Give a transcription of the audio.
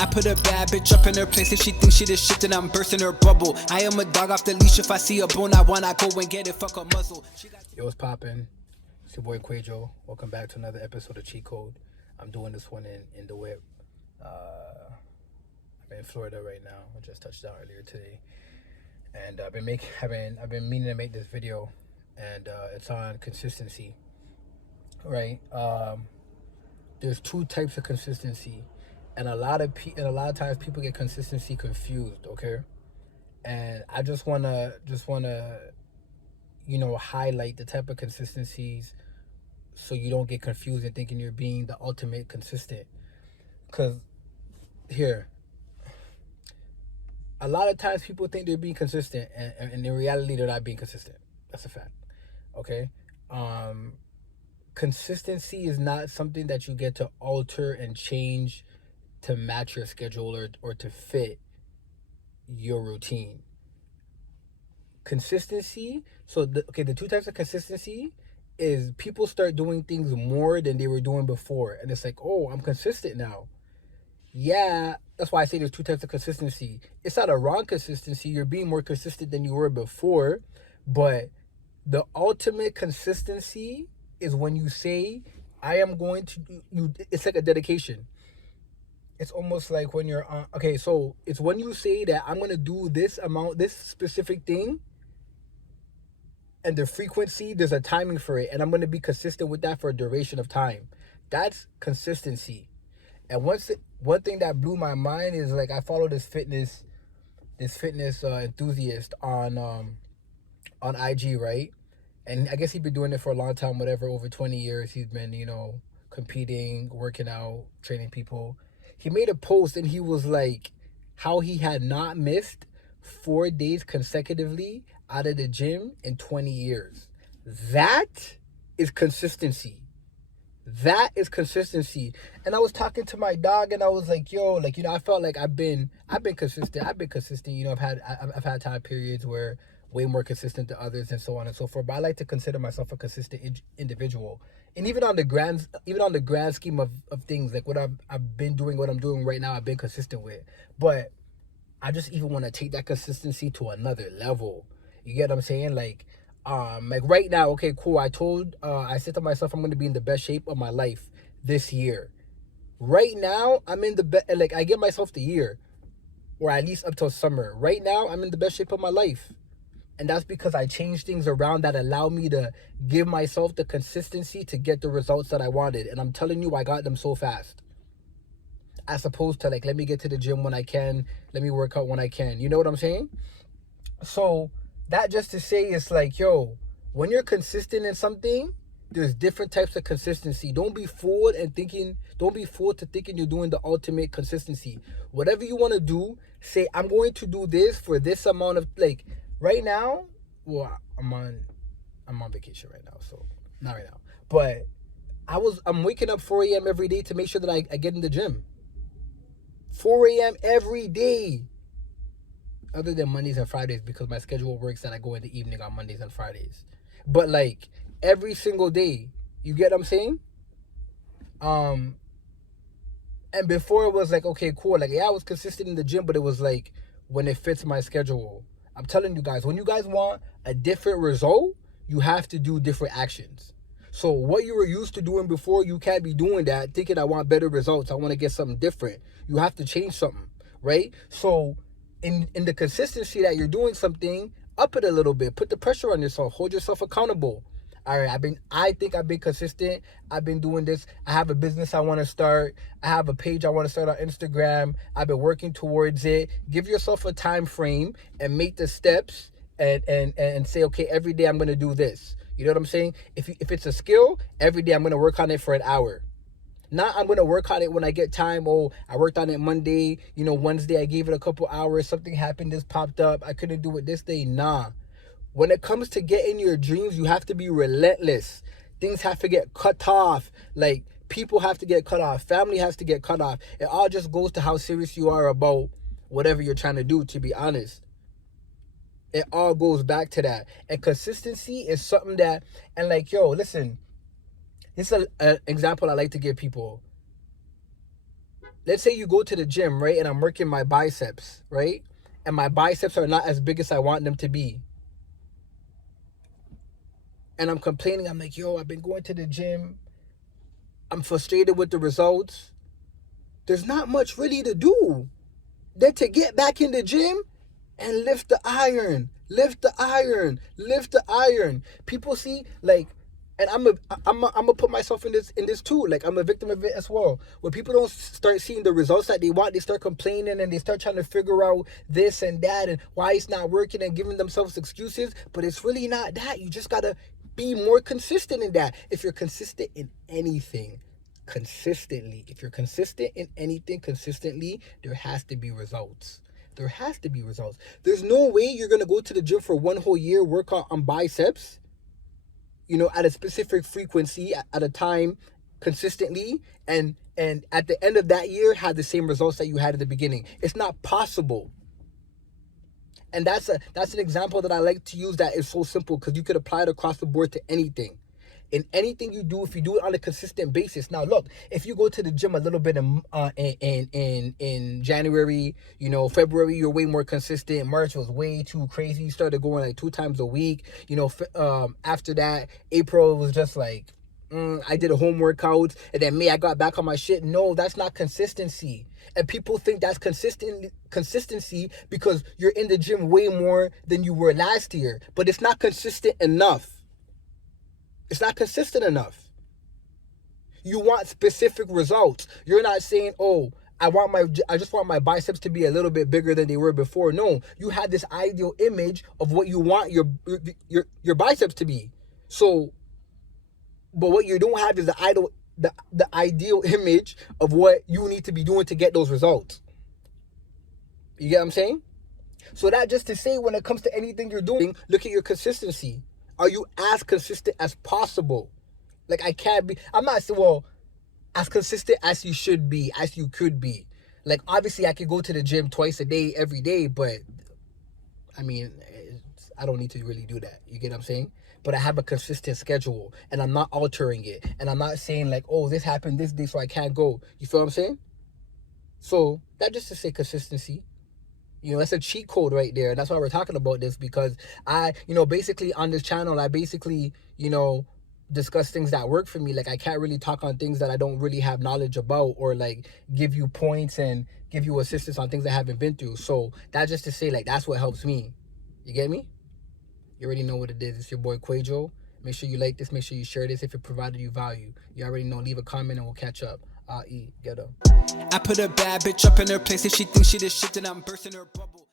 I put a bad bitch up in her place. If she thinks she the shit, then I'm bursting her bubble. I am a dog off the leash. If I see a bone I want, I go and get it. Fuck a muzzle. Yo, what's poppin'? It's your boy Kwaejo. Welcome back to another episode of Cheat Code. I'm doing this one in the whip. I'm in Florida right now. I just touched down earlier today, and I've been meaning to make this video, and it's on consistency. Right? There's two types of consistency. And a lot of times people get consistency confused, okay? And I just wanna highlight the type of consistencies so you don't get confused and thinking you're being the ultimate consistent. Cause here, a lot of times people think they're being consistent, and in reality they're not being consistent. That's a fact. Okay? Consistency is not something that you get to alter and change to match your schedule or to fit your routine. Consistency, the two types of consistency is people start doing things more than they were doing before. And it's like, oh, I'm consistent now. Yeah, that's why I say there's two types of consistency. It's not a wrong consistency. You're being more consistent than you were before. But the ultimate consistency is when you say, I am going to do, it's like a dedication. It's almost like when you're on, so it's when you say that I'm going to do this specific thing, and the frequency, there's a timing for it, and I'm going to be consistent with that for a duration of time. That's consistency. And one thing that blew my mind is, like, I follow this fitness enthusiast on IG, right? And I guess he's been doing it for a long time, whatever, over 20 years. He's been, competing, working out, training people. He made a post and he was like, how he had not missed 4 days consecutively out of the gym in 20 years. That is consistency. That is consistency. And I was talking to my dog and I was like, yo, I felt like I've been consistent. I've had time periods where way more consistent than others and so on and so forth. But I like to consider myself a consistent individual. And even on the grand scheme of things, like what I've been doing, what I'm doing right now, I've been consistent with. But I just even want to take that consistency to another level. You get what I'm saying? Like right now, okay, cool. I said to myself, I'm going to be in the best shape of my life this year. Right now, I'm in the best, like, I give myself the year, or at least up till summer. Right now, I'm in the best shape of my life. And that's because I changed things around that allow me to give myself the consistency to get the results that I wanted. And I'm telling you, I got them so fast. As opposed to, like, let me get to the gym when I can. Let me work out when I can. You know what I'm saying? So that just to say, it's like, yo, when you're consistent in something, there's different types of consistency. Don't be fooled to thinking you're doing the ultimate consistency. Whatever you want to do, say, I'm going to do this for this amount of, like, right now, well, I'm on vacation right now, so not right now. But I'm waking up 4 a.m. every day to make sure that I get in the gym. 4 a.m. every day. Other than Mondays and Fridays, because my schedule works that I go in the evening on Mondays and Fridays. But, like, every single day. You get what I'm saying? And before it was like, okay, cool. Like, yeah, I was consistent in the gym, but it was like when it fits my schedule. I'm telling you guys, when you guys want a different result, you have to do different actions. So what you were used to doing before, you can't be doing that, thinking I want better results. I want to get something different. You have to change something, right? So in the consistency that you're doing something, up it a little bit. Put the pressure on yourself. Hold yourself accountable. All right, I think I've been consistent. I've been doing this. I have a business I want to start. I have a page I want to start on Instagram. I've been working towards it. Give yourself a time frame and make the steps and say, okay, every day I'm going to do this. You know what I'm saying? If it's a skill, every day I'm going to work on it for an hour. Not I'm going to work on it when I get time. Oh, I worked on it Monday. Wednesday I gave it a couple hours. Something happened. This popped up. I couldn't do it this day. Nah. When it comes to getting your dreams, you have to be relentless. Things have to get cut off. Like, people have to get cut off. Family has to get cut off. It all just goes to how serious you are about whatever you're trying to do, to be honest. It all goes back to that. And consistency is something that, and like, yo, listen, this is an example I like to give people. let's say you go to the gym, right? And I'm working my biceps, right? And my biceps are not as big as I want them to be. And I'm complaining. I'm like, yo, I've been going to the gym. I'm frustrated with the results. There's not much really to do. Then to get back in the gym and lift the iron, lift the iron, lift the iron. People see, like, and I'm gonna put myself in this too. Like, I'm a victim of it as well. When people don't start seeing the results that they want, they start complaining and they start trying to figure out this and that and why it's not working and giving themselves excuses. But it's really not that. You just gotta be more consistent in that. If you're consistent in anything, consistently, if you're consistent in anything consistently, there has to be results. There has to be results. There's no way you're gonna go to the gym for one whole year, work on biceps, at a specific frequency at a time consistently, and at the end of that year have the same results that you had at the beginning. It's not possible. And that's an example that I like to use that is so simple because you could apply it across the board to anything. In anything you do, if you do it on a consistent basis. Now, look, if you go to the gym a little bit in January, February, you're way more consistent. March was way too crazy. You started going like 2 times a week. After that, April was just like, I did a home workout, and then May I got back on my shit. No, that's not consistency. And people think that's consistency because you're in the gym way more than you were last year. But it's not consistent enough. It's not consistent enough. You want specific results. You're not saying, oh, I just want my biceps to be a little bit bigger than they were before. No, you had this ideal image of what you want your biceps to be. So, but what you don't have is the ideal image of what you need to be doing to get those results. You get what I'm saying? So that just to say, when it comes to anything you're doing, look at your consistency. Are you as consistent as possible? Like, I'm not saying, well, as consistent as you should be, as you could be. Like, obviously, I could go to the gym twice a day, every day, but, I mean, I don't need to really do that. You get what I'm saying? But I have a consistent schedule, and I'm not altering it. And I'm not saying, like, oh, this happened this day, so I can't go. You feel what I'm saying? So, that just to say consistency. That's a cheat code right there. And that's why we're talking about this, because basically on this channel, I basically, discuss things that work for me. Like, I can't really talk on things that I don't really have knowledge about, or like give you points and give you assistance on things I haven't been through. So that's just to say, like, that's what helps me. You get me? You already know what it is. It's your boy Kwaejo. Make sure you like this. Make sure you share this if it provided you value. You already know. Leave a comment and we'll catch up. Ghetto. I put a bad bitch up in her place. If she thinks she the shit, then I'm bursting her bubble.